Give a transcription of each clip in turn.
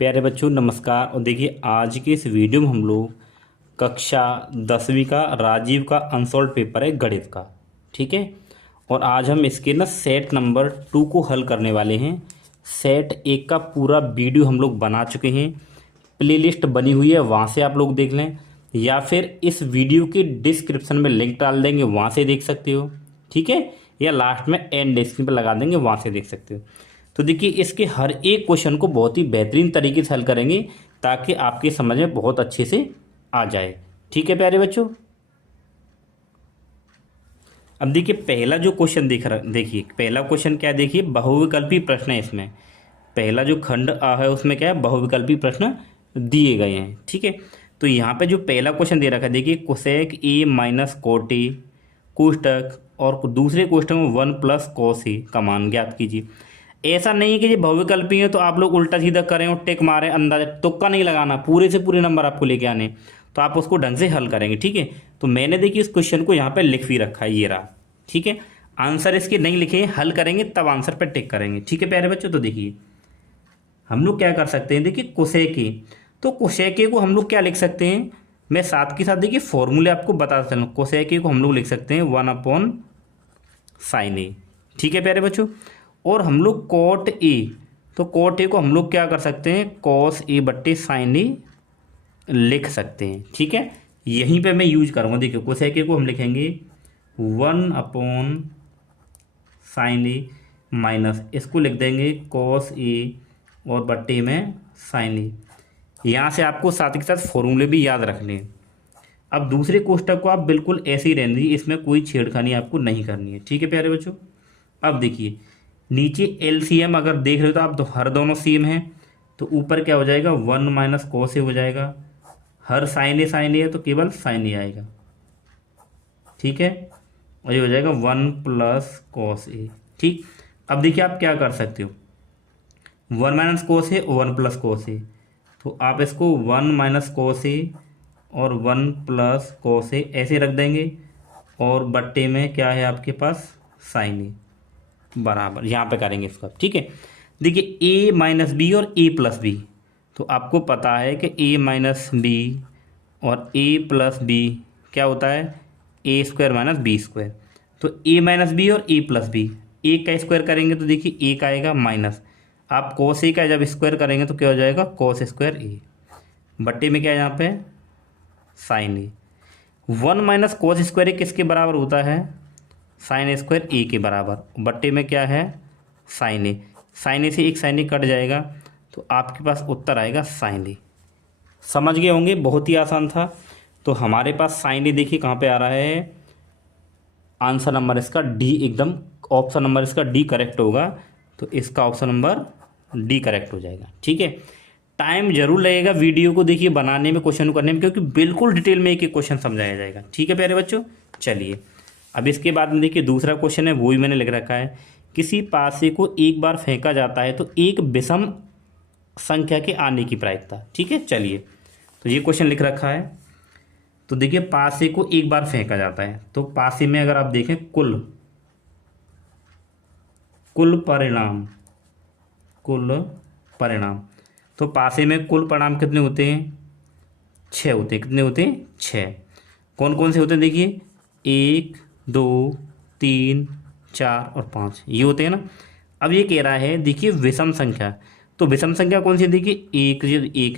प्यारे बच्चों नमस्कार। और देखिए आज के इस वीडियो में हम लोग कक्षा 10वीं का राजीव का अनसॉल्व पेपर है गणित का। ठीक है। और आज हम इसके ना सेट नंबर 2 को हल करने वाले हैं। सेट 1 का पूरा वीडियो हम लोग बना चुके हैं, प्लेलिस्ट बनी हुई है, वहाँ से आप लोग देख लें, या फिर इस वीडियो के डिस्क्रिप्शन में लिंक डाल देंगे, वहाँ से देख सकते हो। ठीक है। या लास्ट में एंड स्क्रीन पर लगा देंगे, वहाँ से देख सकते हो। तो देखिए इसके हर एक क्वेश्चन को बहुत ही बेहतरीन तरीके से हल करेंगे ताकि आपके समझ में बहुत अच्छे से आ जाए। ठीक है प्यारे बच्चों। अब देखिए पहला जो क्वेश्चन देखिए पहला क्वेश्चन क्या है, देखिए बहुविकल्पी प्रश्न है। इसमें पहला जो खंड आ है उसमें क्या है, बहुविकल्पी प्रश्न दिए गए हैं। ठीक है। तो यहाँ पे जो पहला क्वेश्चन दे रखा है, देखिए cosec A minus cot A कोष्टक और दूसरे कोष्टक में 1 प्लस कॉस ए का मान ज्ञात कीजिए। ऐसा नहीं है कि ये बहुविकल्पी है तो आप लोग उल्टा सीधा करें और टिक मारें, अंदाजा तुक्का नहीं लगाना, पूरे से पूरे नंबर आपको लेके आने, तो आप उसको ढंग से हल करेंगे। ठीक है। तो मैंने देखिए इस क्वेश्चन को यहाँ पे लिख भी रखा है, ये रहा। ठीक है। आंसर इसके नहीं लिखे, हल करेंगे तब आंसर पर टिक करेंगे। ठीक है प्यारे बच्चों। तो देखिए हम लोग क्या कर सकते हैं, देखिए कोसेके, तो कोसेके को हम लोग क्या लिख सकते हैं, मैं साथ के साथ देखिए फॉर्मूले आपको बता चलूँ। कोसेके को हम लोग लिख सकते हैं 1/sin ए। ठीक है प्यारे बच्चों। और हम लोग कोट ए, तो कोट ए को हम लोग क्या कर सकते हैं, कॉस ए बट्टे साइन ए लिख सकते हैं। ठीक है। यहीं पे मैं यूज करूँगा। देखिए कोसेक ए को हम लिखेंगे 1/sin ए माइनस इसको लिख देंगे कॉस ए और बट्टे में साइन ए। यहाँ से आपको साथ के साथ फॉर्मूले भी याद रख लें। अब दूसरे कोष्टक को आप बिल्कुल ऐसे ही रहने दीजिए, इसमें कोई छेड़खानी आपको नहीं करनी है। ठीक है प्यारे बच्चों। अब देखिए नीचे एलसीएम अगर देख रहे हो तो आप हर दोनों सेम हैं, तो ऊपर क्या हो जाएगा 1 माइनस कॉस ए हो जाएगा। हर साइन ए है तो केवल साइन ए आएगा। ठीक है। और ये हो जाएगा 1 प्लस कॉस ए। ठीक। अब देखिए आप क्या कर सकते हो, 1 माइनस कोस ए 1 प्लस कोस ए, तो आप इसको 1 माइनस कोस ए और 1 प्लस कोस ए ऐसे रख देंगे, और बट्टे में क्या है आपके पास साइन ए बराबर, यहाँ पे करेंगे इसका। ठीक है। देखिए ए माइनस बी और ए प्लस बी, तो आपको पता है कि ए माइनस बी और ए प्लस बी क्या होता है, ए स्क्वायर माइनस बी स्क्वायर। तो ए माइनस बी और ए प्लस बी, ए का स्क्वायर करेंगे तो देखिए ए का आएगा माइनस, आप कोस ए का जब स्क्वायर करेंगे तो क्या हो जाएगा कोस स्क्वायर ए, बट्टे में क्या है यहाँ पे साइन ए। 1 माइनस कोस स्क्वायर ए किसके बराबर होता है, साइन स्क्वायर ए के बराबर, बट्टे में क्या है साइन ए। साइन ए से एक साइन ए कट जाएगा तो आपके पास उत्तर आएगा साइन ए। समझ गए होंगे, बहुत ही आसान था। तो हमारे पास साइन ए देखिए कहाँ पे आ रहा है, आंसर नंबर इसका डी, एकदम ऑप्शन नंबर इसका डी करेक्ट होगा। तो इसका ऑप्शन नंबर डी करेक्ट हो जाएगा। ठीक है। टाइम जरूर लगेगा वीडियो को देखिए बनाने में, क्वेश्चन करने में, क्योंकि बिल्कुल डिटेल में एक एक क्वेश्चन समझाया जाएगा। ठीक है प्यारे बच्चों। चलिए अब इसके बाद में देखिए दूसरा क्वेश्चन है, वो भी मैंने लिख रखा है। किसी पासे को एक बार फेंका जाता है तो एक विषम संख्या के आने की प्रायिकता। ठीक है। चलिए तो ये क्वेश्चन लिख रखा है। तो देखिए पासे को एक बार फेंका जाता है, तो पासे में अगर आप देखें कुल परिणाम, तो पासे में कुल परिणाम कितने होते हैं, 6 होते हैं। कितने होते हैं, 6। कौन कौन से होते हैं, देखिए 1 2 3 4 और 5 ये होते हैं ना। अब ये कह रहा है देखिए विषम संख्या, तो विषम संख्या कौन सी है, देखिए एक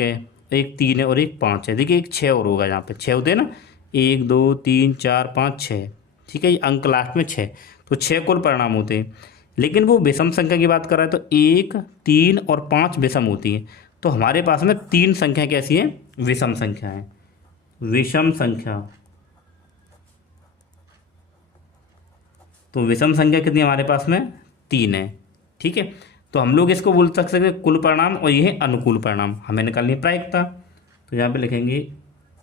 है, एक 3 है और एक 5 है। देखिए एक 6 और होगा, यहाँ पे 6 होते हैं ना, 1 2 3 4 5 6। ठीक है। ये अंक लास्ट में 6, तो 6 कुल परिणाम होते हैं। लेकिन वो विषम संख्या की बात कर रहा है, तो 1 3 और 5 विषम होती हैं। तो हमारे पास में 3 संख्या कैसी है, विषम संख्या है। विषम संख्या, तो विषम संख्या कितनी हमारे पास में 3 है। ठीक है। तो हम लोग इसको बोल सकते हैं कुल परिणाम, और ये है अनुकूल परिणाम। हमें निकालनी है प्रायिकता, तो यहाँ पे लिखेंगे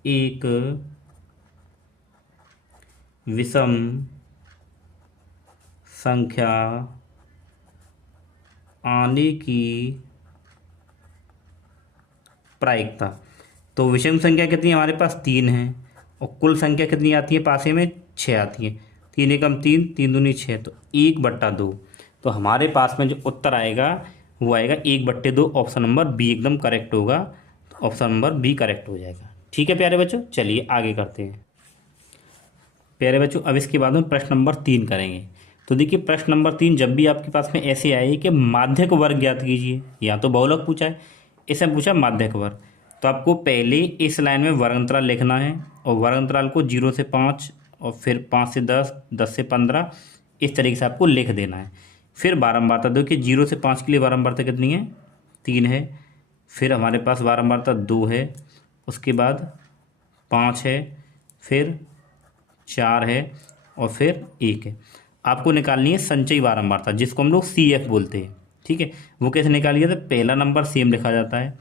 एक विषम संख्या आने की प्रायिकता। तो विषम संख्या कितनी हमारे पास 3 है, और कुल संख्या कितनी आती है पासे में 6 आती है। 3 एकम 3, 3 दूनी 6, तो 1/2। तो हमारे पास में जो उत्तर आएगा वो आएगा 1/2। ऑप्शन नंबर बी एकदम करेक्ट होगा, तो ऑप्शन नंबर बी करेक्ट हो जाएगा। ठीक है प्यारे बच्चों, चलिए आगे करते हैं। प्यारे बच्चों अब इसके बाद में प्रश्न नंबर 3 करेंगे। तो देखिए प्रश्न नंबर 3 जब भी आपके पास में ऐसे आए कि माध्यक वर्ग ज्ञात कीजिए, या तो बहुलक पूछा है, इसमें पूछा माध्यक वर्ग, तो आपको पहले इस लाइन में वर्ग अंतराल लिखना है, और वर्ग अंतराल को 0 से 5 और फिर 5 से 10, 10 से 15 इस तरीके से आपको लिख देना है। फिर बारंबारता, देखिए 0 से 5 के लिए बारंबारता कितनी है, 3 है। फिर हमारे पास बारंबारता 2 है, उसके बाद 5 है, फिर 4 है, और फिर 1 है। आपको निकालनी है संचयी बारंबारता, जिसको हम लोग CF बोलते हैं। ठीक है, वो कैसे निकालिए, तो पहला नंबर सेम लिखा जाता है,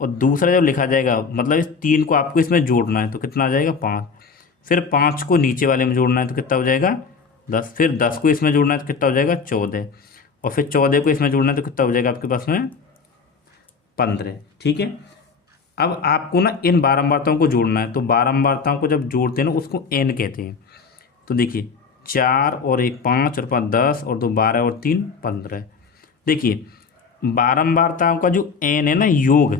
और दूसरा जब लिखा जाएगा मतलब इस 3 को आपको इसमें जोड़ना है, तो कितना आ जाएगा 5। फिर 5 को नीचे वाले में जोड़ना है, तो कितना हो जाएगा 10। फिर 10 को इसमें जोड़ना है, तो कितना हो जाएगा 14। और फिर 14 को इसमें जोड़ना है, तो कितना हो जाएगा आपके पास में 15। ठीक है, अब आपको ना इन बारंबारताओं को जोड़ना है, तो बारंबारताओं को जब जोड़ते हैं ना उसको n कहते हैं। तो देखिए 4 और 1 5 और 5 10 और 2 12 और 3 15। देखिए बारंबारताओं का जो n है ना योग,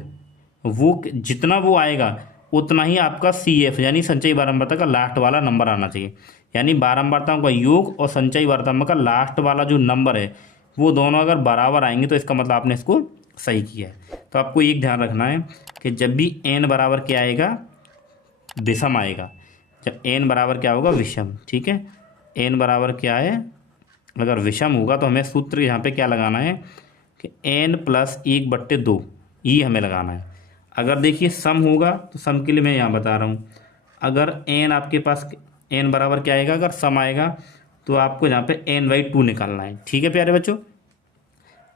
वो जितना वो आएगा उतना ही आपका CF यानी संचयी बारंबारता का लास्ट वाला नंबर आना चाहिए। यानी बारंबारताओं का योग और संचयी बारंबारता का लास्ट वाला जो नंबर है वो दोनों अगर बराबर आएंगे तो इसका मतलब आपने इसको सही किया है। तो आपको एक ध्यान रखना है कि जब भी n बराबर क्या आएगा, विषम आएगा। जब n बराबर क्या होगा, विषम। ठीक है, n बराबर क्या है, अगर विषम होगा तो हमें सूत्र यहाँ पे क्या लगाना है कि n + 1/2 ये हमें लगाना है। अगर देखिए सम होगा तो सम के लिए मैं यहाँ बता रहा हूँ, अगर n आपके पास n बराबर क्या आएगा, अगर सम आएगा तो आपको यहाँ पे n/2 निकालना है। ठीक है प्यारे बच्चों,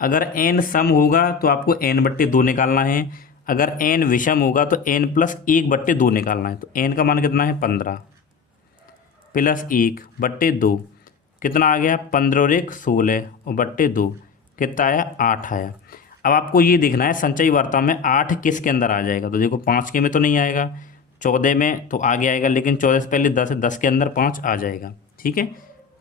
अगर n सम होगा तो आपको n/2 निकालना है, अगर n विषम होगा तो n + 1/2 निकालना है। तो n का मान कितना है 15 + 1/2 कितना आ गया, 15 और 1 16 और 2 कितना आया 8 आया। अब आपको ये देखना है संचयी वार्ता में 8 किसके अंदर आ जाएगा, तो देखो 5 के में तो नहीं आएगा, 14 में तो आगे आएगा, लेकिन 14 से पहले 10 है, 10 के अंदर 5 आ जाएगा। ठीक है,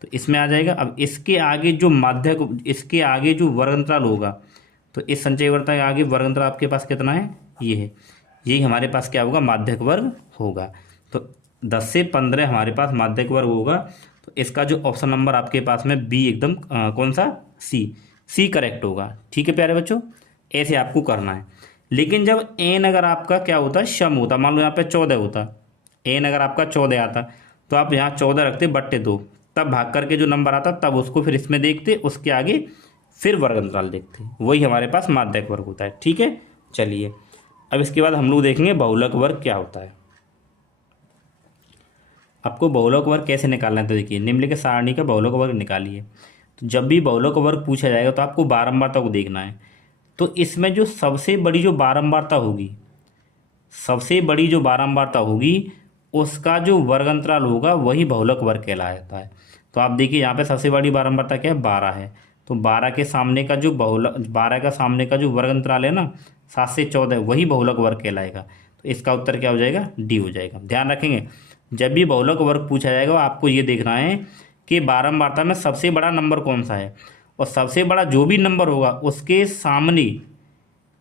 तो इसमें आ जाएगा। अब इसके आगे जो माध्यक, इसके आगे जो वर्ग अंतराल होगा, तो इस संचयी वार्ता के आगे वर्ग अंतराल आपके पास कितना है, ये है, यही हमारे पास क्या होगा, माध्यक वर्ग होगा। तो 10 से 15 हमारे पास माध्यक वर्ग होगा। तो इसका जो ऑप्शन नंबर आपके पास में बी एकदम कौन सा, सी करेक्ट होगा। ठीक है प्यारे बच्चों, ऐसे आपको करना है। लेकिन जब n अगर आपका क्या होता है, सम होता, मान लो यहाँ पे 14 होता, n अगर आपका 14 आता तो आप यहाँ 14 रखते /2, तब भाग करके जो नंबर आता तब उसको फिर इसमें देखते, उसके आगे फिर वर्ग अंतराल देखते, वही हमारे पास माध्यक वर्ग होता है। ठीक है, चलिए अब इसके बाद हम लोग देखेंगे बहुलक वर्ग क्या होता है। आपको बहुलक वर्ग कैसे निकालना है, तो देखिए निम्नलिखित सारणी का बहुलक वर्ग निकालिए। तो जब भी बहुलक वर्ग पूछा जाएगा तो आपको बारंबारता को देखना है। तो इसमें जो सबसे बड़ी जो बारंबारता होगी, सबसे बड़ी जो बारंबारता होगी उसका जो वर्ग अंतराल होगा वही बहुलक वर्ग कहलाता है। तो आप देखिए यहाँ पे सबसे बड़ी बारंबारता क्या है, 12 है। तो 12 के सामने का जो 12 का सामने का जो वर्ग अंतराल है ना 7 से 14, वही बहुलक वर्ग कहलाएगा। तो इसका उत्तर क्या हो जाएगा, डी हो जाएगा। ध्यान रखेंगे जब भी बहुलक वर्ग पूछा जाएगा आपको ये देखना है कि बारंबारता में सबसे बड़ा नंबर कौन सा है, और सबसे बड़ा जो भी नंबर होगा उसके सामने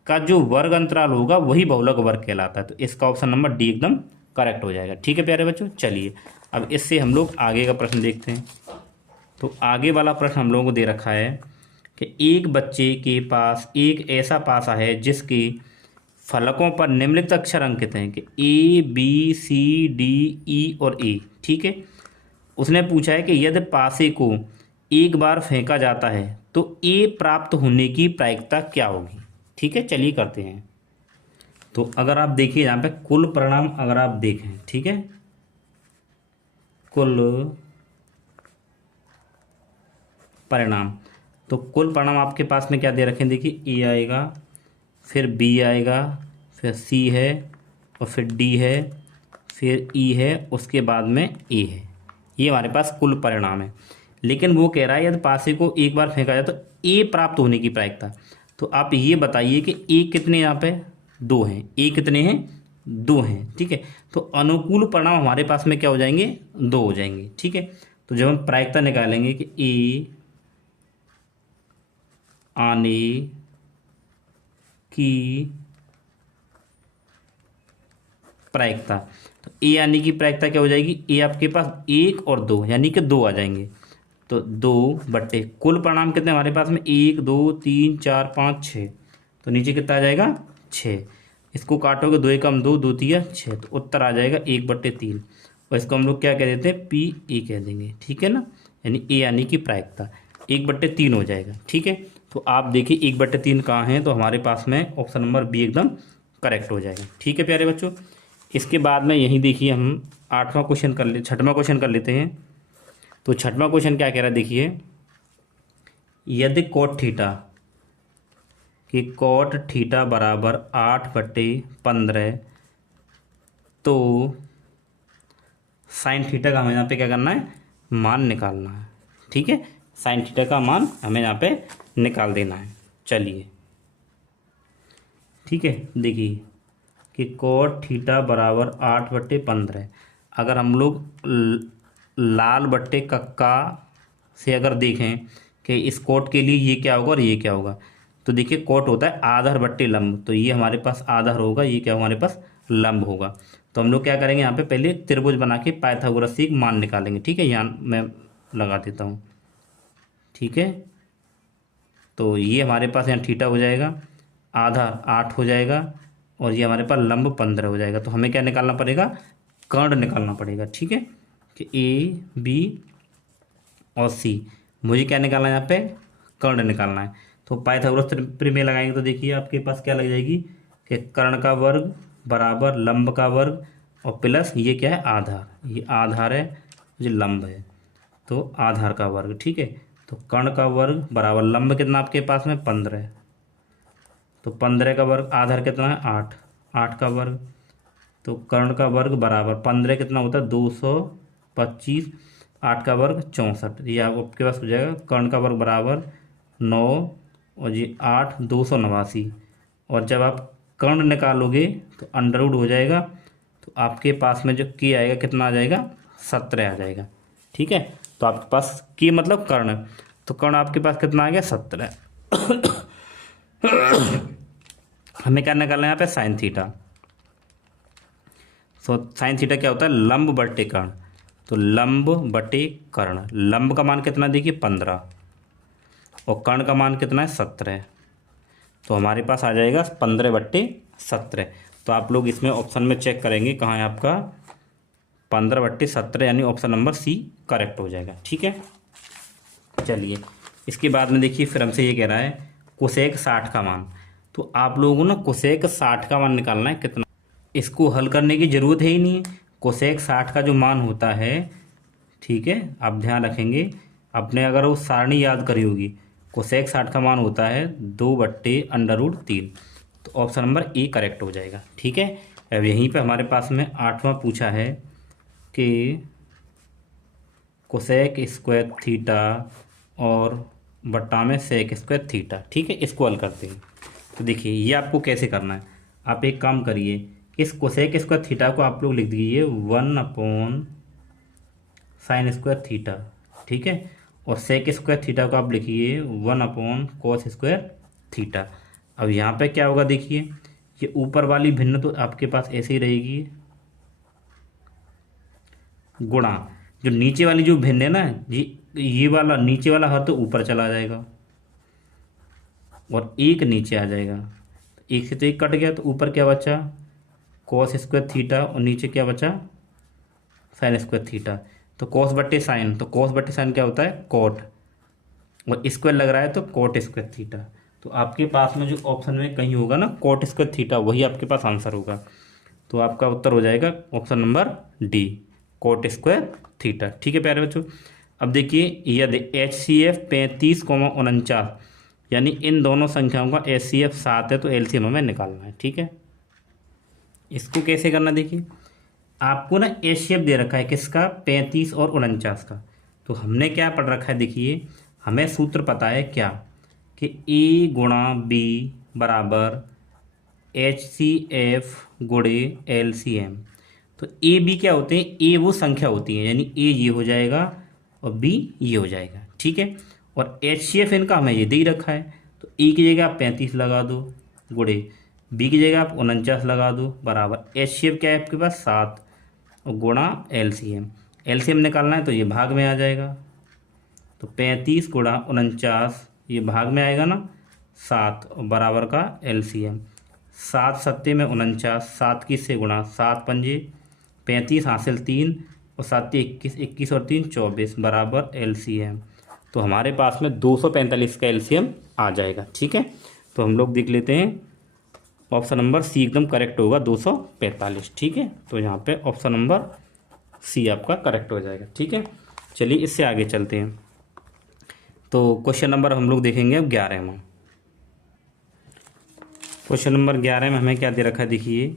का जो वर्ग अंतराल होगा वही बहुलक वर्ग कहलाता है। तो इसका ऑप्शन नंबर डी एकदम करेक्ट हो जाएगा। ठीक है प्यारे बच्चों, चलिए अब इससे हम लोग आगे का प्रश्न देखते हैं। तो आगे वाला प्रश्न हम लोगों को दे रखा है कि एक बच्चे के पास एक ऐसा पासा है जिसके फलकों पर निम्नलिखित अक्षर अंकित हैं कि ABCDE और A। ठीक है, उसने पूछा है कि यदि पासे को एक बार फेंका जाता है तो A प्राप्त होने की प्रायिकता क्या होगी। ठीक है, चलिए करते हैं। तो अगर आप देखिए यहाँ पे कुल परिणाम अगर आप देखें, ठीक है, कुल परिणाम, तो कुल परिणाम आपके पास में क्या दे रखे हैं, देखिए A आएगा, फिर B आएगा, फिर C है, और फिर D है, फिर E है, उसके बाद में A है। ये हमारे पास कुल परिणाम है। लेकिन वो कह रहा है यदि पासे को एक बार फेंका जाए तो A प्राप्त होने की प्रायिकता। तो आप ये बताइए कि A कितने यहाँ पे 2 हैं, A कितने हैं 2 हैं। ठीक है, तो अनुकूल परिणाम हमारे पास में क्या हो जाएंगे, 2 हो जाएंगे। ठीक है, तो जब हम प्रायिकता निकालेंगे कि A आने की प्रायिकता। तो ए यानी कि प्रायिकता क्या हो जाएगी, ए आपके पास 1 और 2 यानी कि 2 आ जाएंगे। तो 2 बट्टे कुल परिणाम कितने हमारे पास में, 1 2 3 4 5 6। तो नीचे कितना आ जाएगा, 6। इसको काटोगे, 2 एकम 2, 2 तिया 6, तो उत्तर आ जाएगा 1/3। और इसको हम लोग क्या कह देते हैं, पी ए कह देंगे, ठीक है ना। यानी ए यानी कि प्रायिकता 1/3 हो जाएगा, ठीक है। तो आप देखिए 1/3 कहाँ है, तो हमारे पास में ऑप्शन नंबर बी एकदम करेक्ट हो जाएगा, ठीक है प्यारे बच्चों। इसके बाद में यहीं देखिए हम 8वां क्वेश्चन कर ले 6वां क्वेश्चन कर लेते हैं। तो 6वां क्वेश्चन क्या कह रहा है, देखिए, यदि कोट थीटा कि कोट थीटा बराबर 8/15, तो साइन थीटा का हमें यहाँ पे क्या करना है, मान निकालना है, ठीक है। साइन थीटा का मान हमें यहाँ पे निकाल देना है। चलिए ठीक है, देखिए कि कोट थीटा बराबर 8/15, अगर हम लोग लाल बट्टे कक्का से अगर देखें कि इस कोट के लिए ये क्या होगा और ये क्या होगा, तो देखिए कोट होता है आधार बट्टे लंब, तो ये हमारे पास आधार होगा, ये क्या हमारे पास लंब होगा। तो हम लोग क्या करेंगे, यहाँ पे पहले त्रिभुज बना के पाइथागोरस से मान निकालेंगे, ठीक है। यहाँ मैं लगा देता हूँ, ठीक है। तो ये हमारे पास यहाँ थीटा हो जाएगा, आधार 8 हो जाएगा, और ये हमारे पास लंब 15 हो जाएगा। तो हमें क्या निकालना पड़ेगा, कर्ण निकालना पड़ेगा, ठीक है। कि ए बी और सी, मुझे क्या निकालना है यहाँ पे, कर्ण निकालना है। तो पाइथागोरस प्रमेय लगाएंगे तो देखिए आपके पास क्या लग जाएगी कि कर्ण का वर्ग बराबर लंब का वर्ग और प्लस ये क्या है, आधार, ये आधार है, ये लंब है, तो आधार का वर्ग, ठीक है। तो कर्ण का वर्ग बराबर लंब कितना आपके पास में 15 है, तो 15 का वर्ग, आधार कितना है 8, 8 का वर्ग, तो कर्ण का वर्ग बराबर 15 कितना होता है 225, 8 का वर्ग 64, ये आपके पास हो जाएगा। कर्ण का वर्ग बराबर 9 और ये 8 289, और जब आप कर्ण निकालोगे तो अंडर रूट हो जाएगा, तो आपके पास में जो की आएगा कितना आ जाएगा, 17 आ जाएगा, ठीक है। तो आपके पास की मतलब कर्ण, तो कर्ण आपके पास कितना आ गया 17। हमें क्या निकालना है यहाँ पे, साइन थीटा। तो साइन थीटा क्या होता है, लंब बटे कर्ण, तो लंब बटे कर्ण, लंब का मान कितना देखिए 15 और कर्ण का मान कितना है 17, तो हमारे पास आ जाएगा 15/17। तो आप लोग इसमें ऑप्शन में चेक करेंगे कहाँ है आपका, 15/17, यानी ऑप्शन नंबर सी करेक्ट हो जाएगा, ठीक है। चलिए इसके बाद में देखिए फिर हमसे ये कह रहा है कोसेक 60 का मान। तो आप लोगों को ना कोसेक 60 का मान निकालना है कितना, इसको हल करने की ज़रूरत है ही नहीं है। कोसेक 60 का जो मान होता है, ठीक है, आप ध्यान रखेंगे, आपने अगर वो सारणी याद करी होगी, कोसेक 60 का मान होता है 2/√3। तो ऑप्शन नंबर ए करेक्ट हो जाएगा, ठीक है। अब यहीं पे हमारे पास में 8वां पूछा है कि कोसेक स्क्वायर थीटा और बट्टा में सेक स्क्वायर थीटा, ठीक है, इसको हल करते हैं। तो देखिए ये आपको कैसे करना है, आप एक काम करिए, इस कोसेक स्क्वायर थीटा को आप लोग लिख दीजिए 1/sin स्क्वायर थीटा, ठीक है, और सेक स्क्वायर थीटा को आप लिखिए 1/cos स्क्वायर थीटा। अब यहाँ पे क्या होगा देखिए, ये ऊपर वाली भिन्न तो आपके पास ऐसे ही रहेगी, गुणा जो नीचे वाली जो भिन्न है ना ये वाला नीचे वाला हर तो ऊपर चला जाएगा और एक नीचे आ जाएगा, एक से तो एक कट गया, तो ऊपर क्या बचा, कॉस स्क्वायर थीटा, और नीचे क्या बचा, साइन स्क्वायर थीटा। तो कॉस बट्टे साइन, तो कॉस बट्टे साइन क्या होता है, कोट, और स्क्वायर लग रहा है तो कोट स्क्वायर थीटा। तो आपके पास में जो ऑप्शन में कहीं होगा ना कोट स्क्वायर थीटा, वही आपके पास आंसर होगा। तो आपका उत्तर हो जाएगा option number D, coat square theta, ठीक है प्यारे बच्चों। अब देखिए यदि HCF 35,49, यानी इन दोनों संख्याओं का HCF 7 है, तो LCM हमें निकालना है, ठीक है। इसको कैसे करना, देखिए आपको ना HCF दे रखा है किसका, 35 और 49 का। तो हमने क्या पढ़ रखा है, देखिए हमें सूत्र पता है क्या, कि A गुणा B बराबर HCF गुणे LCM। तो A B क्या होते हैं, A वो संख्या होती है, यानी A ये हो जाएगा और B ये हो जाएगा, ठीक है। और HCF इनका हमें ये दे ही रखा है, तो A की जगह आप 35 लगा दो, गुणे बी की जगह आप 49 लगा दो बराबर HCF क्या है आपके पास 7 और गुणा LCM निकालना है तो ये भाग में आ जाएगा। तो 35 गुणा 49 ये भाग में आएगा ना 7 और बराबर का LCM 7 सत्ते में 49 7 की से गुणा 7 पंजे 35 हासिल 3 और 7 21 21 और 3 24 बराबर LCM। तो हमारे पास में 245 का LCM आ जाएगा। ठीक है, तो हम लोग देख लेते हैं ऑप्शन नंबर सी एकदम करेक्ट होगा 245। ठीक है, तो यहाँ पे ऑप्शन नंबर सी आपका करेक्ट हो जाएगा। ठीक है, चलिए इससे आगे चलते हैं। तो क्वेश्चन नंबर हम लोग देखेंगे अब 11 में। क्वेश्चन नंबर 11 में हमें क्या दे रखा है देखिए,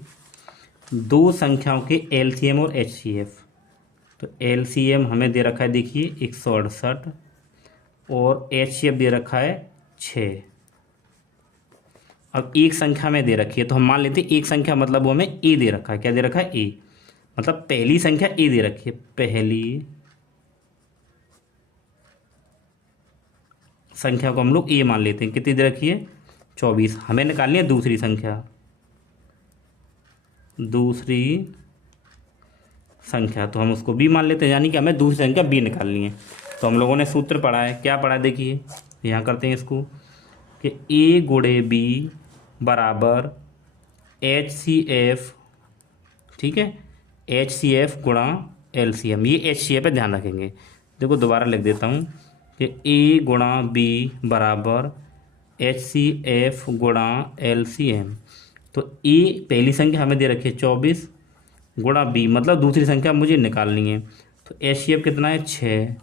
दो संख्याओं के LCM और HCF। तो LCM हमें दे रखा है देखिए 168 और HCF दे रखा है 6। अब एक संख्या में दे रखी है तो हम मान लेते हैं एक संख्या मतलब वो हमें ए दे रखा है। क्या दे रखा है? ए, मतलब पहली संख्या ए दे रखी है। पहली संख्या को हम लोग ए मान लेते हैं। कितनी दे रखी है? 24। हमें निकालनी है दूसरी संख्या। दूसरी संख्या तो हम उसको बी मान लेते हैं, यानी कि हमें दूसरी संख्या बी निकालनी है। तो हम लोगों ने सूत्र पढ़ा है। क्या पढ़ा है देखिए, यहाँ करते हैं इसको कि ए गुणे बी बराबर HCF। ठीक है, HCF गुणा LCM। ये HCF पे ध्यान रखेंगे। देखो दोबारा लिख देता हूँ कि ए गुणा बी बराबर HCF गुणा LCM। तो ए पहली संख्या हमें दे रखी है 24 गुणा बी मतलब दूसरी संख्या मुझे निकालनी है। तो HCF कितना है? 6।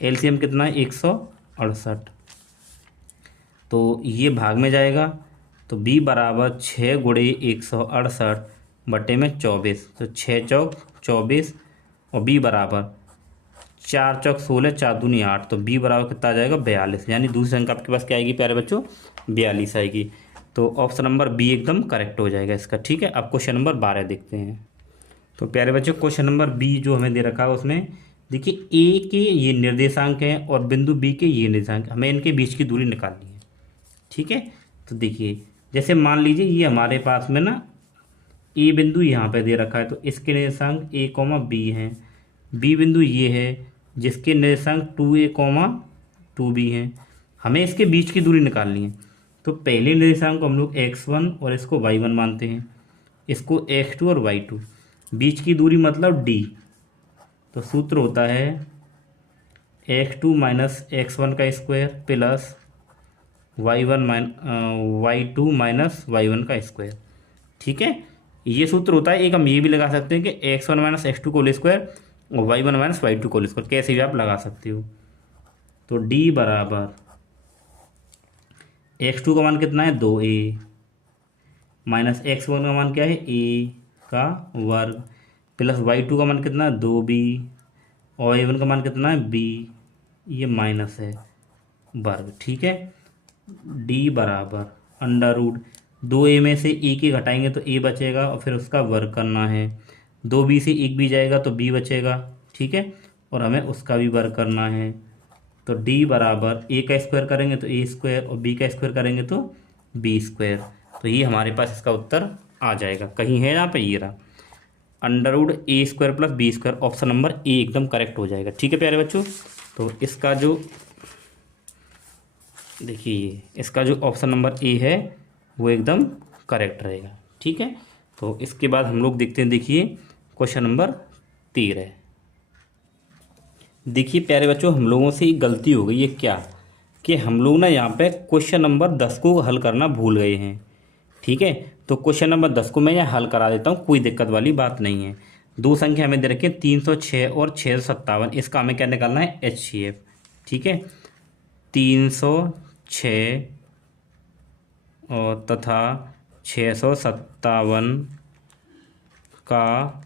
LCM कितना है? 168। तो ये भाग में जाएगा तो b बराबर 6 गुणे 168 बटे में 24। तो 6 चौक 24 और b बराबर 4 चौक 16 4 दूनी 8। तो b बराबर कितना आ जाएगा? 42। यानी दूसरी संख्या आपके पास क्या आएगी प्यारे बच्चों? 42 आएगी। तो ऑप्शन नंबर बी एकदम करेक्ट हो जाएगा इसका। ठीक है, अब क्वेश्चन नंबर 12 देखते हैं। तो प्यारे बच्चों क्वेश्चन नंबर बी जो हमें दे रखा है उसमें देखिए ए के ये निर्देशांक हैं और बिंदु बी के ये निर्देशांक, हमें इनके बीच की दूरी निकालनी है। ठीक है, तो देखिए जैसे मान लीजिए ये हमारे पास में ना ए बिंदु यहाँ पे दे रखा है तो इसके निर्देशांक a, b हैं। बी बिंदु ये है जिसके निर्देशांक 2a, 2b हैं। हमें इसके बीच की दूरी निकालनी है। तो पहले निर्देशांक को हम लोग x1 और इसको y1 मानते हैं, इसको x2 और y2। बीच की दूरी मतलब d। तो सूत्र होता है x2 माइनस x1 का square plus y2 minus y1 का स्क्वायर। ठीक है, ये सूत्र होता है। एक हम ये भी लगा सकते हैं कि x1 माइनस x2 को होल स्क्वायर और y1 माइनस y2 को होल स्क्वायर, कैसे भी आप लगा सकते हो। तो d बराबर x2 का मान कितना है? 2a माइनस x1 का मान क्या है? a का वर्ग प्लस y2 का मान कितना है? 2b और y1 का मान कितना है? b। ये माइनस है वर्ग। ठीक है, d बराबर अंडर रूट 2a में से एक ही घटाएंगे तो a बचेगा और फिर उसका वर्ग करना है। 2b से एक भी जाएगा तो b बचेगा। ठीक है, और हमें उसका भी वर्ग करना है। तो d बराबर a का स्क्वायर करेंगे तो a स्क्वायर और b का स्क्वायर करेंगे तो b स्क्वायर। तो ये हमारे पास इसका उत्तर आ जाएगा। कहीं है यहाँ पे? ये रहा under root a square plus b square. Option number A एकदम करेक्ट हो जाएगा। ठीक है प्यारे बच्चों, तो इसका जो देखिए इसका जो ऑप्शन नंबर ए है वो एकदम करेक्ट रहेगा। ठीक है, तो इसके बाद हम लोग देखते हैं देखिए क्वेश्चन नंबर 13। देखिए प्यारे बच्चों हम लोगों से गलती हो गई है क्या कि हम लोग ना यहाँ पे क्वेश्चन नंबर 10 को हल करना भूल गए हैं। ठीक है, तो क्वेश्चन नंबर 10 को मैं यहाँ हल करा देता हूँ, कोई दिक्कत वाली बात नहीं है। दो संख्या हमें दे रखी है 306 और 657। इसका हमें क्या निकालना है? HCF। ठीक है, 306 और तथा 657 का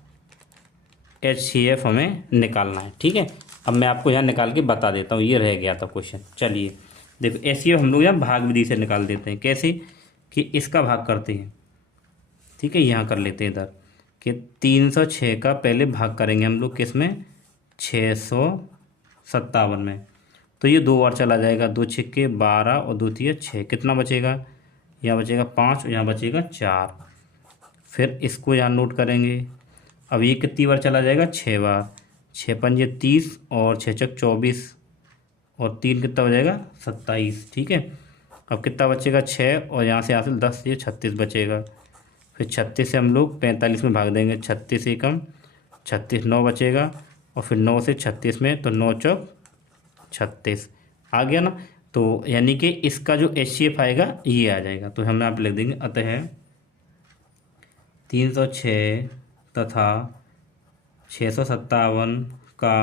HCF हमें निकालना है। ठीक है, अब मैं आपको यहाँ निकाल के बता देता हूँ। ये रह गया था क्वेश्चन। चलिए देखो HCF हम लोग यहाँ भाग विधि से निकाल देते हैं। कैसे कि इसका भाग करते हैं। ठीक है, यहाँ कर लेते हैं इधर कि 306 का पहले भाग करेंगे हम लोग किस में? 657 में। तो ये 2 बार चला जाएगा, 2 छक्के 12 और 2 तिया 6। कितना बचेगा? यहाँ बचेगा 5 और यहाँ बचेगा 4। फिर इसको यहाँ नोट करेंगे। अब ये कितनी बार चला जाएगा, 6 बार। 6 पंजे 30 और 6 चक 24 और 3 कितना हो जाएगा, 27। ठीक है, अब कितना बचेगा, 6 और यहाँ से 10, ये 36 बचेगा। फिर 36 से हम लोग 45 में भाग देंगे, 36 एकम 36, 9 बचेगा। और फिर 9 से 36 में, तो 9 चौक 36 आ गया ना। तो यानी कि इसका जो HCF आएगा ये आ जाएगा। तो हम यहाँ पे लिख देंगे, अतः 306 तथा 657 का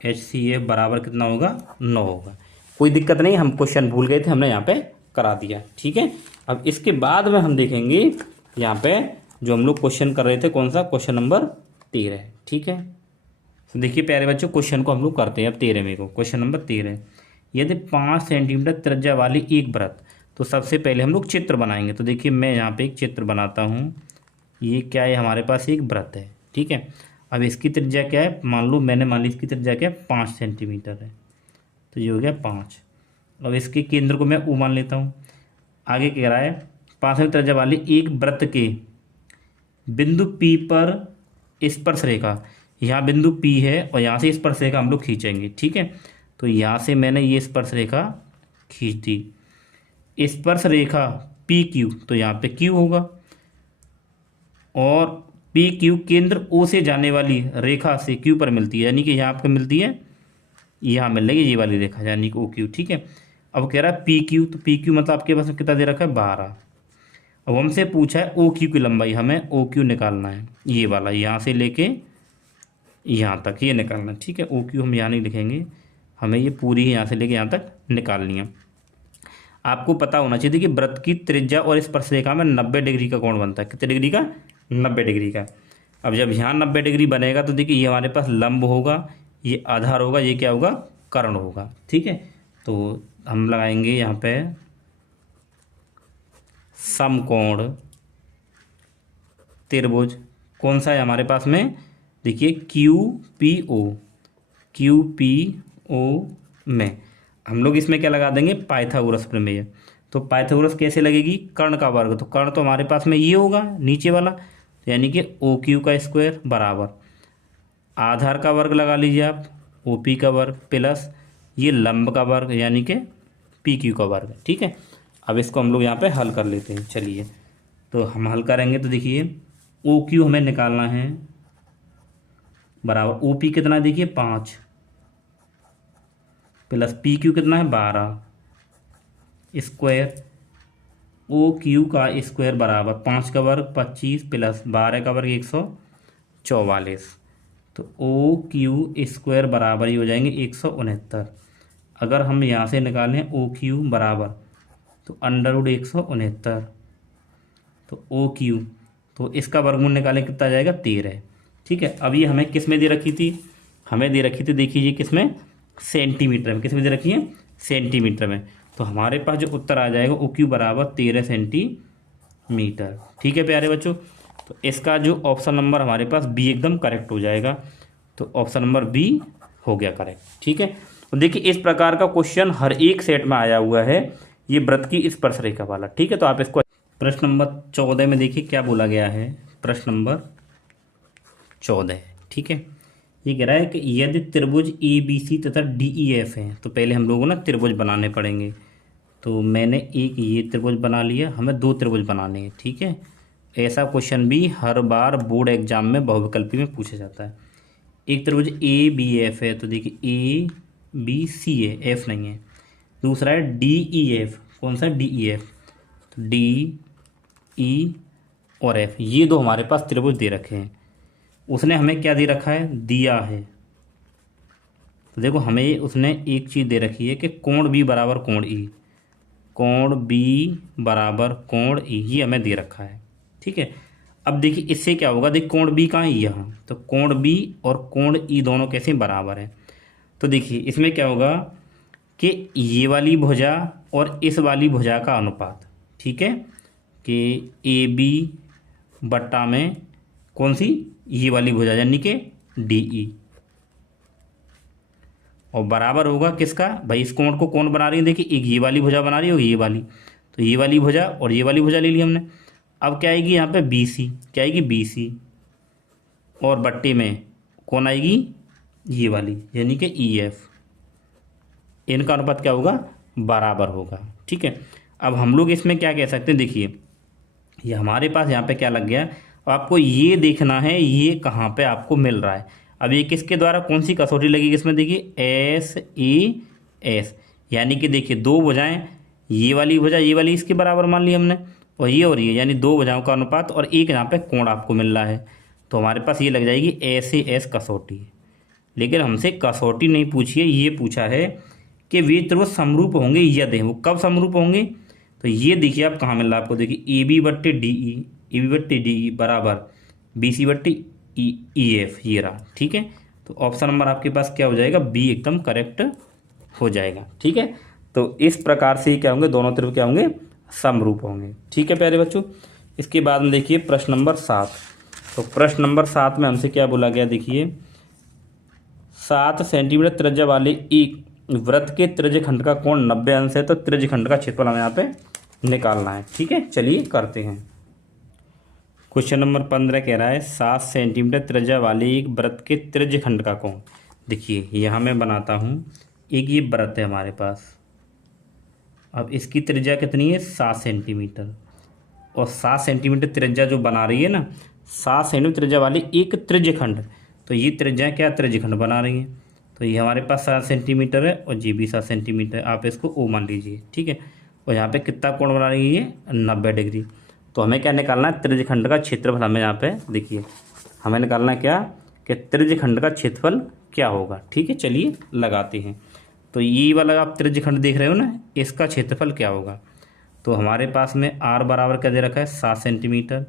HCF बराबर कितना होगा, 9 होगा। कोई दिक्कत नहीं, हम क्वेश्चन भूल गए थे, हमने यहाँ पे करा दिया। ठीक है, अब इसके बाद में हम देखेंगे यहाँ पे जो हम लोग क्वेश्चन कर रहे थे, कौन सा, क्वेश्चन नंबर 13। ठीक है, तो देखिए प्यारे बच्चों, क्वेश्चन को हम लोग करते हैं अब 13वें को। क्वेश्चन नंबर 13, यदि 5 सेंटीमीटर त्रिज्या वाली एक वृत्त, तो सबसे पहले हम लोग चित्र बनाएंगे। तो देखिए मैं यहाँ पे एक चित्र बनाता हूँ। ये क्या है, हमारे पास एक वृत्त है। ठीक है, अब इसकी त्रिज्या क्या है, मान लो मैंने मान ली इसकी त्रिज्या क्या है, 5 सेंटीमीटर है। तो ये हो गया 5। अब इसके केंद्र को मैं U मान लेता हूँ। आगे कह रहा है 5 सेंटीमीटर त्रिज्या वाली एक वृत्त के बिंदु P पर स्पर्श रेखा, यहाँ बिंदु P है और यहाँ से स्पर्श रेखा हम लोग खींचेंगे। ठीक है, तो यहाँ से मैंने ये स्पर्श रेखा खींच दी। स्पर्श रेखा PQ, तो यहाँ पे Q होगा। और PQ केंद्र O से जाने वाली रेखा से Q पर मिलती है, यानी कि यहाँ पे मिलती है, यहाँ मिल रही है ये वाली रेखा, यानी कि OQ। ठीक है, अब कह रहा है PQ, तो PQ मतलब आपके पास कितना दे रखा है, 12। अब हमसे पूछा है OQ की लंबाई, हमें OQ निकालना है, ये वाला यहाँ से लेके यहाँ तक ये निकालना है। ठीक है, OQ हम यहाँ नहीं लिखेंगे, हमें ये पूरी यहाँ से लेके यहाँ तक निकालनी है। आपको पता होना चाहिए कि वृत्त की त्रिज्या और स्पर्श रेखा में 90 डिग्री का कोण बनता है। कितने डिग्री का, 90 डिग्री का। अब जब यहाँ 90 डिग्री बनेगा तो देखिए ये हमारे पास लंब होगा, ये आधार होगा, ये क्या होगा, कर्ण होगा। ठीक है, तो हम लगाएंगे यहाँ पे समकोण त्रिभुज। कौन सा है हमारे पास में, देखिए QPO में हम लोग इसमें क्या लगा देंगे, पाइथागोरस प्रमेय। तो पाइथागोरस कैसे लगेगी, कर्ण का वर्ग। तो कर्ण तो हमारे पास में ये होगा नीचे वाला, तो यानी कि OQ का स्क्वायर बराबर आधार का वर्ग लगा लीजिए आप, OP का वर्ग प्लस ये लंब का वर्ग यानी कि PQ का वर्ग। ठीक है, अब इसको हम लोग यहाँ पे हल कर लेते हैं। चलिए, तो हम हल करेंगे। तो देखिए OQ हमें निकालना है बराबर OP कितना, देखिए 5 प्लस PQ कितना है, 12 स्क्वायर OQ का स्क्वायर बराबर 5 का वर्ग 25 प्लस 12 का वर्ग 144। तो OQ स्क्वायर बराबर ही हो जाएंगे 169। अगर हम यहाँ से निकालें OQ बराबर, तो अंडर रूट 169, तो OQ, तो इसका वर्गमूल निकालें कितना आ जाएगा, 13। ठीक है, अब ये हमें किस में दे रखी थी, हमें दे रखी थी, देखिए ये किस में, सेंटीमीटर में। किस में दे रखी है, सेंटीमीटर में। तो हमारे पास जो उत्तर आ जाएगा OQ बराबर 13 सेंटीमीटर। ठीक है प्यारे बच्चों, तो इसका जो ऑप्शन नंबर हमारे पास B एकदम करेक्ट हो जाएगा। तो ऑप्शन नंबर B हो गया करेक्ट। ठीक है, तो देखिए इस प्रकार का क्वेश्चन हर एक सेट में आया हुआ है, ये वृत्त की स्पर्श रेखा वाला। ठीक है, तो आप इसको प्रश्न नंबर 14 में देखिए क्या बोला गया है। प्रश्न नंबर 14, ठीक है, ये कह रहा है कि यदि त्रिभुज ABC तथा DEF है, तो पहले हम लोगों ना त्रिभुज बनाने पड़ेंगे। तो मैंने एक ये त्रिभुज बना लिया, हमें 2 त्रिभुज बनाने हैं। ठीक है, ऐसा क्वेश्चन भी हर बार बोर्ड एग्जाम में बहुविकल्पी में पूछा जाता है। एक त्रिभुज ABF है, तो देखिए ABC है, F नहीं है। दूसरा है DEF, कौन सा, DEF, तो DE और F, ये 2 हमारे पास त्रिभुज दे रखे हैं। उसने हमें क्या दे रखा है, दिया है। तो देखो हमें उसने एक चीज़ दे रखी है कि कोण B बराबर कोण E, कोण B बराबर कोण E, ये हमें दे रखा है। ठीक है, अब देखिए इससे क्या होगा, देखिए कोण B कहाँ है, यहाँ। तो कोण B और कोण E दोनों कैसे बराबर है। तो देखिए इसमें क्या होगा कि ये वाली भुजा और इस वाली भुजा का अनुपात, ठीक है, कि AB बट्टा में कौन सी, ये वाली भुजा यानी कि DE, और बराबर होगा किसका, भाई इस कोण को कौन बना रही है, देखिए एक ये वाली भुजा बना रही होगी, ये वाली, तो ये वाली भुजा और ये वाली भुजा ले ली हमने। अब क्या आएगी यहाँ पे बी सी, क्या आएगी बी सी, और बट्टे में कौन आएगी ये वाली, यानी कि ई एफ। इनका अनुपात क्या होगा, बराबर होगा। ठीक है, अब हम लोग इसमें क्या कह सकते हैं, देखिए ये हमारे पास यहाँ पे क्या लग गया। अब आपको ये देखना है ये कहाँ पे आपको मिल रहा है। अब ये किसके द्वारा कौन सी कसौटी लगेगी इसमें, देखिए एस ई एस, यानी कि देखिए दो भुजाएं, ये वाली भुजा ये वाली इसके बराबर मान ली हमने, और ये यानी दो भुजाओं का अनुपात, और एक यहाँ पे कोण आपको मिल रहा है। तो हमारे पास ये लग जाएगी एस ए एस कसौटी। लेकिन हमसे कसौटी नहीं पूछी है, ये पूछा है कि वे त्रिभुज समरूप होंगे यदि, वो कब समरूप होंगे। तो ये देखिए आप कहाँ मिल रहा है आपको, देखिए ए बी बट्टे डी ई, ए बी बट्टे डी ई बराबर बी सी बट्टे ई एफ, ये रहा। ठीक है, तो ऑप्शन नंबर आपके पास क्या हो जाएगा, बी एकदम करेक्ट हो जाएगा। ठीक है, तो इस प्रकार से क्या होंगे, दोनों त्रिभुज क्या होंगे, समरूप होंगे। ठीक है प्यारे बच्चों, इसके बाद में देखिए प्रश्न नंबर 7। तो प्रश्न नंबर 7 में हमसे क्या बोला गया, देखिए 7 सेंटीमीटर त्रिज्या वाले एक वृत्त के त्रिज्यखंड का कोण 90 अंश है। तो त्रिज्यखंड का क्षेत्रफल हमें यहाँ पे निकालना है। ठीक है, चलिए करते हैं। क्वेश्चन नंबर 15 कह रहा है 7 सेंटीमीटर त्रिज्या वाले एक वृत्त के त्रिज्यखंड का कोण। देखिए यहाँ मैं बनाता हूँ, एक ये वृत्त है हमारे पास। अब इसकी त्रिज्या कितनी है, 7 सेंटीमीटर, और 7 सेंटीमीटर त्रिज्या जो बना रही है ना, 7 सेंटीमीटर त्रिज्या वाली एक त्रिज्यखंड, तो ये त्रिज्या क्या त्रिज्यखंड बना रही है। तो ये हमारे पास 7 सेंटीमीटर है और जी भी 7 सेंटीमीटर, आप इसको ओ मान लीजिए। ठीक है, और यहाँ पे कितना कोण बना रही है, 90 डिग्री। तो हमें क्या निकालना है, त्रिज्यखंड का क्षेत्रफल। हमें यहाँ पे देखिए हमें निकालना है क्या, कि त्रिज्यखंड का क्षेत्रफल क्या होगा। ठीक है, चलिए लगाते हैं। तो ये वाला आप त्रिज्यखंड देख रहे हो ना, इसका क्षेत्रफल क्या होगा। तो हमारे पास में आर बराबर क्या दे रखा है, 7 सेंटीमीटर,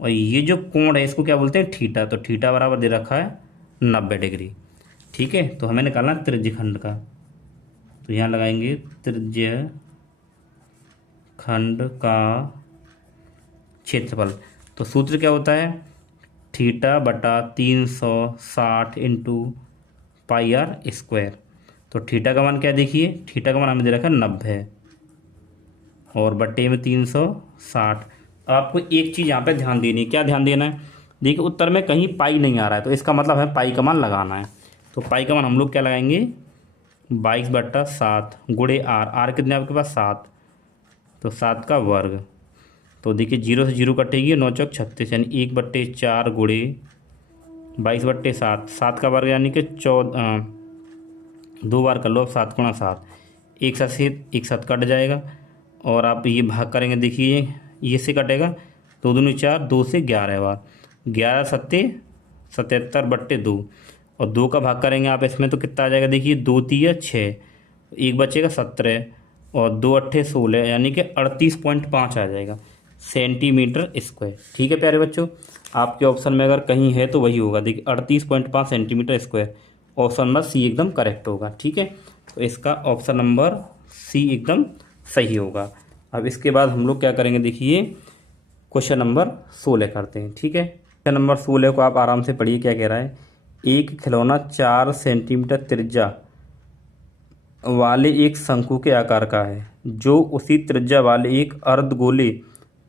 और ये जो कोण है इसको क्या बोलते हैं, थीटा। तो थीटा बराबर दे रखा है 90 डिग्री। ठीक है, तो हमें निकालना त्रिज्यखंड का। तो यहाँ लगाएंगे त्रिज्यखंड का क्षेत्रफल। तो सूत्र क्या होता है, थीटा बटा 360 इंटू पाई आर स्क्वायर। तो थीटा का मान क्या देखिए, थीटा का मान हमें दे रखा है 90 और बट्टे में 360। अब आपको एक चीज़ यहाँ पे ध्यान देनी है, क्या ध्यान देना है, देखिए उत्तर में कहीं पाई नहीं आ रहा है, तो इसका मतलब है पाई का मान लगाना है। तो पाई का मान हम लोग क्या लगाएंगे, 22/7 गुणे आर। आर कितने आपके पास 7, तो 7 का वर्ग। तो देखिए 0 से 0 कटेगी, 9 चौक 36, यानी 1/4 गुणे 22/7, 7 का वर्ग यानी कि 14, 2 बार कर लो, 7 गुणा 7, एक साथ से एक साथ कट जाएगा, और आप ये भाग करेंगे, देखिए ये से कटेगा, 2 दूनी 4, 2 से 11 बार, 11 सत्ते 77/2, और 2 का भाग करेंगे आप इसमें तो कितना आ जाएगा, देखिए 2 तिया 6, एक बचेगा 17, और 2 अट्ठे 16, यानी कि 38.5 आ जाएगा सेंटीमीटर स्क्वायर। ठीक है प्यारे बच्चों, आपके ऑप्शन में अगर कहीं है तो वही होगा, देखिए 38.5 centimetre square. Option number C एकदम करेक्ट होगा। ठीक है, तो इसका ऑप्शन नंबर सी एकदम सही होगा। अब इसके बाद हम लोग क्या करेंगे, देखिए क्वेश्चन नंबर 16 करते हैं। ठीक है, क्वेश्चन नंबर 16 को आप आराम से पढ़िए, क्या कह रहा है, एक खिलौना 4 सेंटीमीटर त्रिज्या वाले एक शंकु के आकार का है, जो उसी त्रिज्या वाले एक अर्धगोले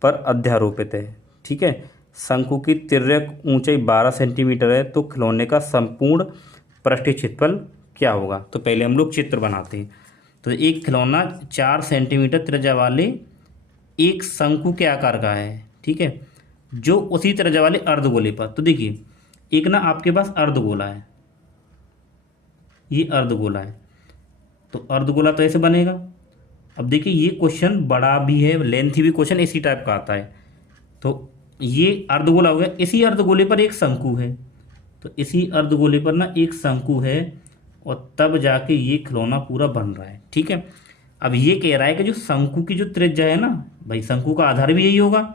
पर अध्यारोपित है। ठीक है, शंकु की तिर्यक ऊंचाई 12 सेंटीमीटर है, तो खिलौने का संपूर्ण पृष्ठीय क्षेत्रफल क्या होगा। तो पहले हम लोग चित्र बनाते हैं। तो एक खिलौना 4 सेंटीमीटर त्रिज्या वाले एक शंकु के आकार का है, ठीक है, जो उसी त्रिज्या वाले अर्धगोले पर। तो देखिए एक ना आपके पास अर्धगोला है, ये अर्धगोला है, तो अर्धगोला तो ऐसे बनेगा। अब देखिए ये क्वेश्चन बड़ा भी है, लेंथी भी क्वेश्चन इसी टाइप का आता है। तो ये अर्धगोला हो गया, इसी अर्धगोले पर एक शंकु है, तो इसी अर्धगोले पर ना एक शंकु है, और तब जाके ये खिलौना पूरा बन रहा है। ठीक है, अब ये कह रहा है कि जो शंकु की जो त्रिज्या है ना भाई, शंकु का आधार भी यही होगा,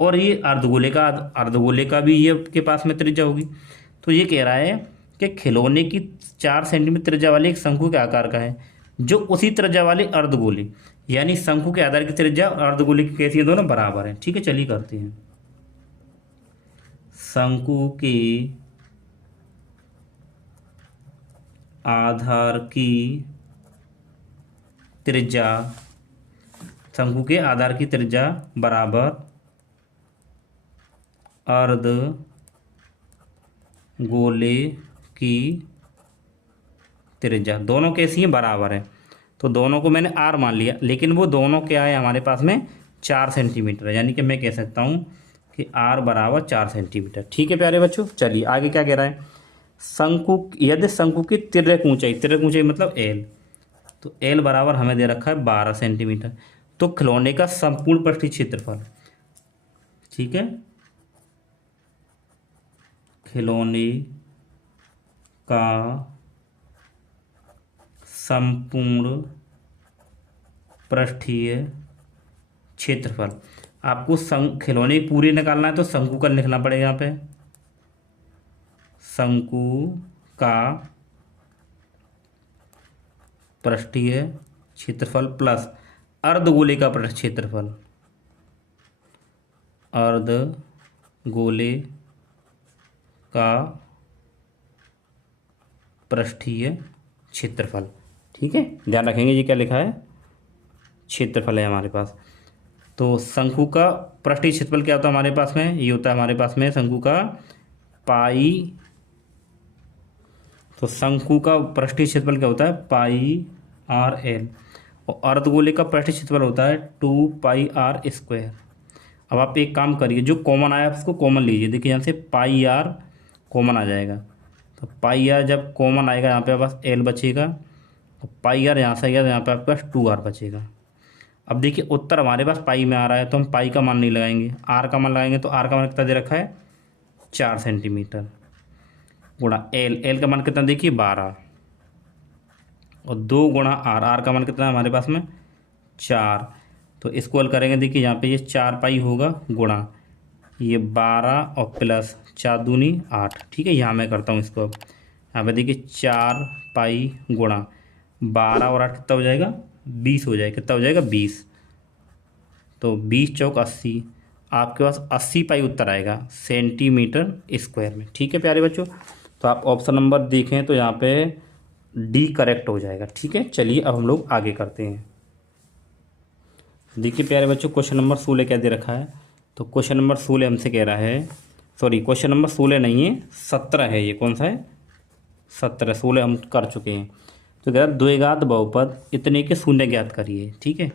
और ये अर्धगोले का भी ये के पास में त्रिज्या होगी। तो ये कह रहा है कि खिलौने की 4 सेंटीमीटर त्रिज्या वाले एक शंकु के आकार का है, जो उसी त्रिज्या वाले अर्धगोले, यानी शंकु के आधार की त्रिज्या और अर्धगोले की कैसी है, दोनों बराबर हैं। ठीक है, चलिए करते हैं। शंकु के आधार की त्रिज्या शंकु के आधार की त्रिज्या बराबर अर्ध गोले की त्रिज्या, दोनों कैसी हैं, बराबर है। तो दोनों को मैंने आर मान लिया, लेकिन वो दोनों क्या है हमारे पास में 4 सेंटीमीटर है, यानी कि मैं कह सकता हूँ कि आर बराबर 4 सेंटीमीटर। ठीक है प्यारे बच्चों, चलिए आगे क्या कह रहा है। शंकु, यदि शंकु की तिर्यक ऊंचाई मतलब एल, तो एल बराबर हमें दे रखा है 12 सेंटीमीटर। तो खिलौने का संपूर्ण पृष्ठीय क्षेत्रफल, ठीक है, खिलौने का संपूर्ण पृष्ठीय क्षेत्रफल, आपको खिलौने पूरे निकालना है तो शंकु का लिखना पड़ेगा यहाँ पे, शंकु का पृष्ठीय क्षेत्रफल प्लस अर्धगोले का पृष्ठ क्षेत्रफल, अर्धगोले का पृष्ठीय क्षेत्रफल। ठीक है, ध्यान रखेंगे ये क्या लिखा है, क्षेत्रफल है हमारे पास। तो शंकु का पृष्ठीय क्षेत्रफल क्या होता है हमारे पास में, ये होता है हमारे पास में शंकु का पाई, तो शंकु का पृष्ठीय क्षेत्रफल क्या होता है पाई आर एल, और अर्धगोले का पृष्ठीय क्षेत्रफल होता है 2 पाई आर स्क्वायर। अब आप एक काम करिए, जो कॉमन आया उसको कॉमन लीजिए, देखिए यहाँ से पाई आर कॉमन आ जाएगा, तो पाई आर जब कॉमन आएगा यहाँ पे पास एल बचेगा, तो पाई आर यहाँ से आएगा तो यहाँ पे आपके पास 2 आर बचेगा। अब देखिए उत्तर हमारे पास पाई में आ रहा है, तो हम पाई का मान नहीं लगाएंगे, आर का मान लगाएंगे। तो आर का मान कितना दे रखा है 4 सेंटीमीटर, गुणा एल का मान कितना देखिए 12, और 2 गुणा आर का मान कितना है हमारे पास में 4। तो इसको हल करेंगे, देखिए यहाँ पे ये 4 पाई होगा गुणा ये 12 और प्लस 4 दूनी 8। ठीक है, यहाँ मैं करता हूँ इसको। अब यहाँ पे देखिए 4 पाई गुणा 12 और 8 कितना हो जाएगा 20 हो जाएगा, कितना हो जाएगा 20। तो 20 चौक 80, आपके पास 80 पाई उत्तर आएगा सेंटीमीटर स्क्वायर में। ठीक है प्यारे बच्चों, तो आप ऑप्शन नंबर देखें तो यहाँ पे डी करेक्ट हो जाएगा। ठीक है, चलिए अब हम लोग आगे करते हैं। देखिए प्यारे बच्चों, क्वेश्चन नंबर 16 क्या दे रखा है। तो क्वेश्चन नंबर 16 हमसे कह रहा है, सॉरी क्वेश्चन नंबर 16 नहीं है 17 है, ये कौन सा है 17, 16 हम कर चुके हैं। तो कह रहा है द्विघात बहुपद इतने के शून्य ज्ञात करिए। ठीक है,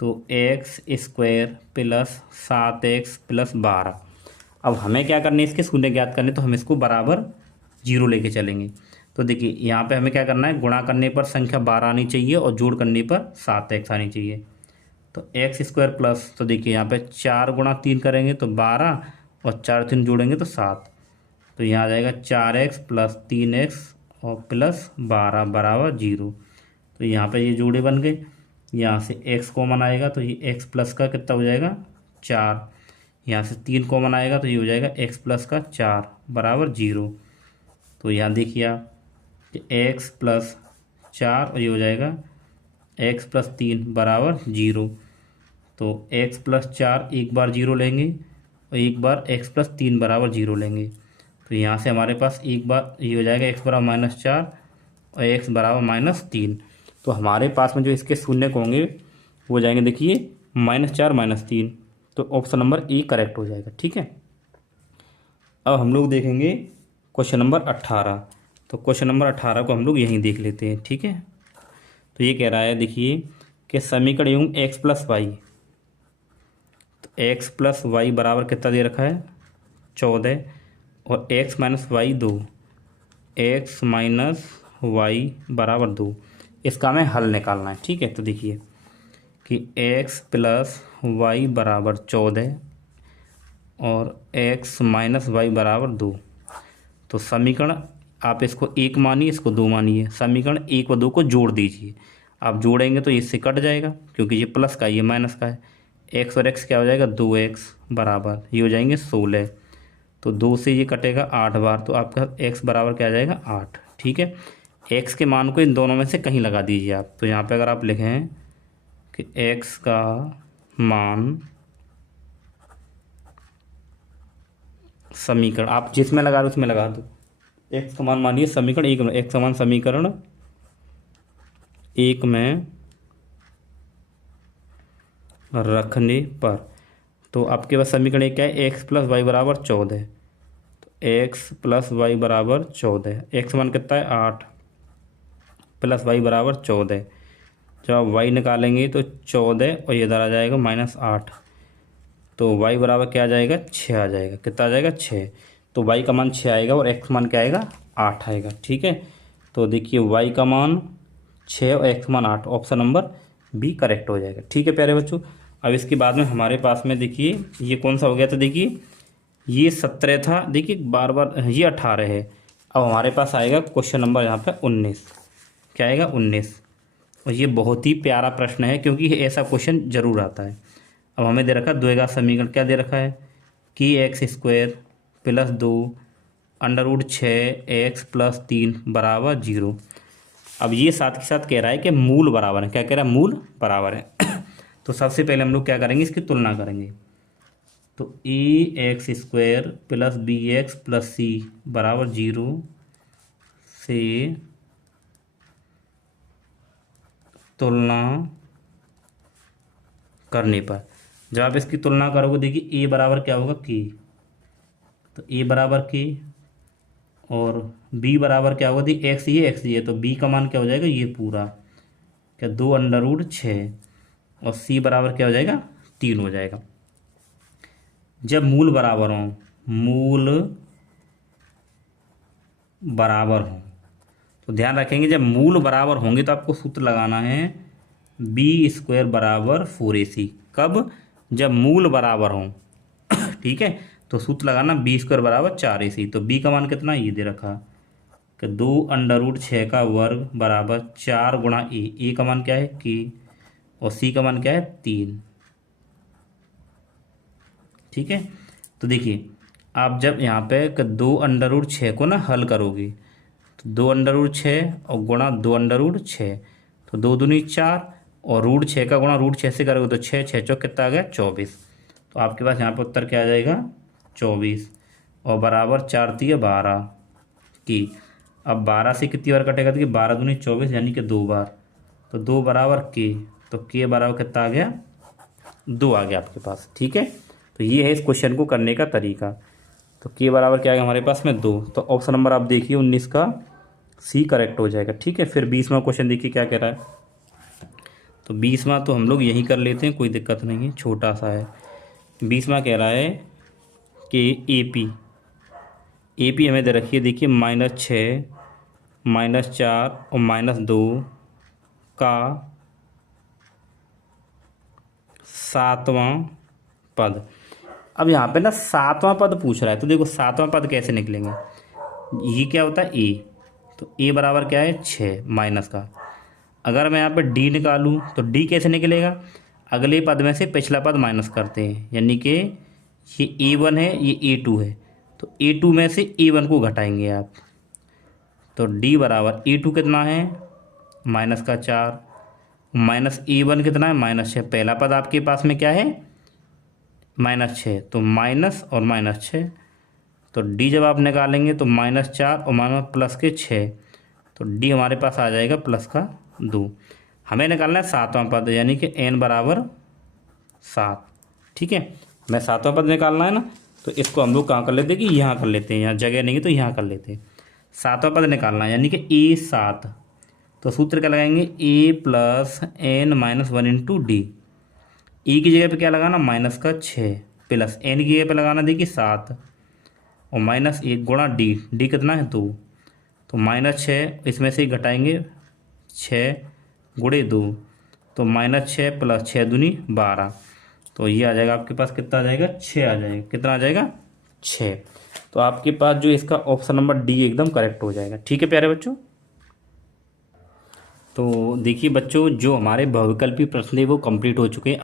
तो x square plus 7x plus 12। अब हमें क्या करना है, इसके शून्य ज्ञात करने, तो हम इसको बराबर 0 लेके चलेंगे। तो देखिए यहाँ पे हमें क्या करना है, गुणा करने पर संख्या 12 आनी चाहिए और जोड़ करने पर 7x आनी चाहिए। तो एक्स स्क्वायर प्लस, तो देखिए यहाँ पे 4 गुणा 3 करेंगे तो 12 और 4 3 जोड़ेंगे तो 7। तो यहाँ आ जाएगा 4x प्लस 3x और प्लस 12 बराबर 0। तो यहाँ पे ये जोड़े बन गए, यहाँ से x कॉमन आएगा तो ये x प्लस का कितना हो जाएगा 4, यहाँ से 3 कॉमन आएगा तो ये हो जाएगा x प्लस का 4 बराबर 0। तो यहाँ देखिए आप कि x प्लस 4 और ये हो जाएगा x प्लस 3 बराबर 0। तो x प्लस 4 एक बार 0 लेंगे और एक बार x प्लस 3 बराबर 0 लेंगे। तो यहाँ से हमारे पास एक बार ये हो जाएगा x बराबर -4 और x बराबर -3। तो हमारे पास में जो इसके शून्य होंगे वो हो जाएंगे देखिए -4 -3। तो ऑप्शन नंबर ए करेक्ट हो जाएगा। ठीक है, अब हम लोग देखेंगे क्वेश्चन नंबर 18। तो क्वेश्चन नंबर 18 को हम लोग यहीं देख लेते हैं। ठीक है, तो ये कह रहा है देखिए कि समीकरण एवं एक्स प्लस वाई, तो एक्स प्लस वाई बराबर कितना दे रखा है 14 और X minus Y 2, X minus Y बराबर 2। इसका हमें हल निकालना है। ठीक है, तो देखिए कि एक्स प्लस वाई बराबर 14 और एक्स माइनस वाई बराबर 2। तो समीकरण आप इसको 1 मानिए, इसको 2 मानिए, समीकरण 1 व 2 को जोड़ दीजिए। आप जोड़ेंगे तो इससे कट जाएगा क्योंकि ये प्लस का ये माइनस का है। एक्स और एक्स क्या हो जाएगा 2x बराबर ये हो जाएंगे 16। तो 2 से ये कटेगा 8 बार, तो आपका x बराबर क्या आ जाएगा 8। ठीक है, x के मान को इन दोनों में से कहीं लगा दीजिए आप। तो यहाँ पे अगर आप लिखें कि x का मान, समीकरण आप जिसमें लगा रहे उसमें लगा दो, x का मान मानिए समीकरण 1 में, x का मान समीकरण 1 में रखने पर। तो आपके पास समीकरण क्या है, एक्स प्लस वाई बराबर 14। तो एक्स प्लस वाई बराबर 14, एक्स मान कितना है 8 प्लस वाई बराबर 14। जब आप वाई निकालेंगे तो 14 और ये इधर आ जाएगा -8। तो वाई बराबर क्या आ जाएगा, 6 आ जाएगा। कितना आ जाएगा, 6। तो वाई का मान 6 आएगा और एक्स मान क्या आएगा, 8 आएगा। ठीक है, तो देखिए वाई का मान 6 और एक्स मान 8, ऑप्शन नंबर बी करेक्ट हो जाएगा। ठीक है प्यारे बच्चों, अब इसके बाद में हमारे पास में देखिए ये कौन सा हो गया था, देखिए ये 17 था, देखिए बार बार ये 18 है। अब हमारे पास आएगा क्वेश्चन नंबर यहाँ पे 19। क्या आएगा, 19। और ये बहुत ही प्यारा प्रश्न है क्योंकि ऐसा क्वेश्चन जरूर आता है। अब हमें दे रखा है द्विघात समीकरण, क्या दे रखा है कि x² + 2 √6 x + 3 = 0। अब ये साथ के साथ कह रहा है कि मूल बराबर है। क्या कह रहा है, मूल बराबर है। तो सबसे पहले हम लोग क्या करेंगे, इसकी तुलना करेंगे। तो ax² + bx + c = 0 से तुलना करने पर जब आप इसकी तुलना करोगे, देखिए a बराबर क्या होगा, k। तो a बराबर k और b बराबर क्या होगा, देखिए x ये है तो b का मान क्या हो जाएगा, ये पूरा क्या 2 √6 और c बराबर क्या हो जाएगा, 3 हो जाएगा। जब मूल बराबर हों, मूल बराबर हों, तो ध्यान रखेंगे जब मूल बराबर होंगे तो आपको सूत्र लगाना है b² = 4ac। कब, जब मूल बराबर हों। ठीक है, तो सूत्र लगाना b² = 4ac। तो b का मान कितना, ये दे रखा कि 2 √6 का वर्ग बराबर 4 गुणा a का मान क्या है k और c का मान क्या है 3। ठीक है, तो देखिए आप जब यहाँ पे 2 √6 को ना हल करोगे तो 2 √6 और गुणा 2 √6 तो 2 दूनी 4 और √6 का गुणा √6 से करोगे तो 6 6 चौक कितना आ गया, 24। तो आपके पास यहाँ पर उत्तर क्या आ जाएगा, 24 और बराबर 4 × 12 की। अब 12 से कितनी बार कटेगा, तो 12 दूनी 24 यानी कि 2 बार। तो 2 बराबर k, तो k बराबर कितना आ गया, 2 आ गया आपके पास। ठीक है, तो ये है इस क्वेश्चन को करने का तरीका। तो k बराबर क्या आएगा हमारे पास में 2। तो ऑप्शन नंबर आप देखिए 19 का सी करेक्ट हो जाएगा। ठीक है, फिर 20वां क्वेश्चन देखिए क्या कह रहा है। तो 20वां तो हम लोग यहीं कर लेते हैं, कोई दिक्कत नहीं है, छोटा सा है। 20वां कह रहा है कि ए पी हमें दे रखी है, देखिए -6 -4 और -2 का 7वां पद। अब यहाँ पे ना 7वां पद पूछ रहा है, तो देखो 7वां पद कैसे निकलेंगे। ये क्या होता है ए, तो ए बराबर क्या है 6 माइनस का। अगर मैं यहाँ पे डी निकालूँ तो डी कैसे निकलेगा, अगले पद में से पिछला पद माइनस करते हैं, यानी कि ये A1 है ये A2 है, तो A2 में से A1 को घटाएंगे आप। तो D बराबर A2 कितना है -4 माइनस A1 कितना है -6। पहला पद आपके पास में क्या है -6, तो माइनस और -6। तो D जब आप निकालेंगे तो -4 और +6, तो D हमारे पास आ जाएगा +2। हमें निकालना है 7वां पद, यानी कि n बराबर 7। ठीक है, मैं 7वां पद निकालना है ना, तो इसको हम लोग कहाँ कर लेते हैं कि यहाँ कर लेते हैं, यहाँ जगह नहीं है तो यहाँ कर लेते हैं। 7वां पद निकालना है यानी कि A7। तो सूत्र क्या लगाएंगे, a + n - 1 × d। e की जगह पे क्या लगाना, -6 प्लस n की जगह पे लगाना देखिए 7 और -1 गुणा d। d कितना है 2, तो -6 इसमें से ही घटाएंगे 6 गुणे 2, तो -6 + 6 दूनी 12। तो ये आ जाएगा आपके पास कितना आ जाएगा, 6 आ जाएगा। कितना आ जाएगा, 6। तो आपके पास जो इसका ऑप्शन नंबर डी एकदम करेक्ट हो जाएगा। ठीक है प्यारे बच्चों, तो देखिए बच्चों जो हमारे बहुविकल्पी प्रश्न है वो कंप्लीट हो चुके हैं।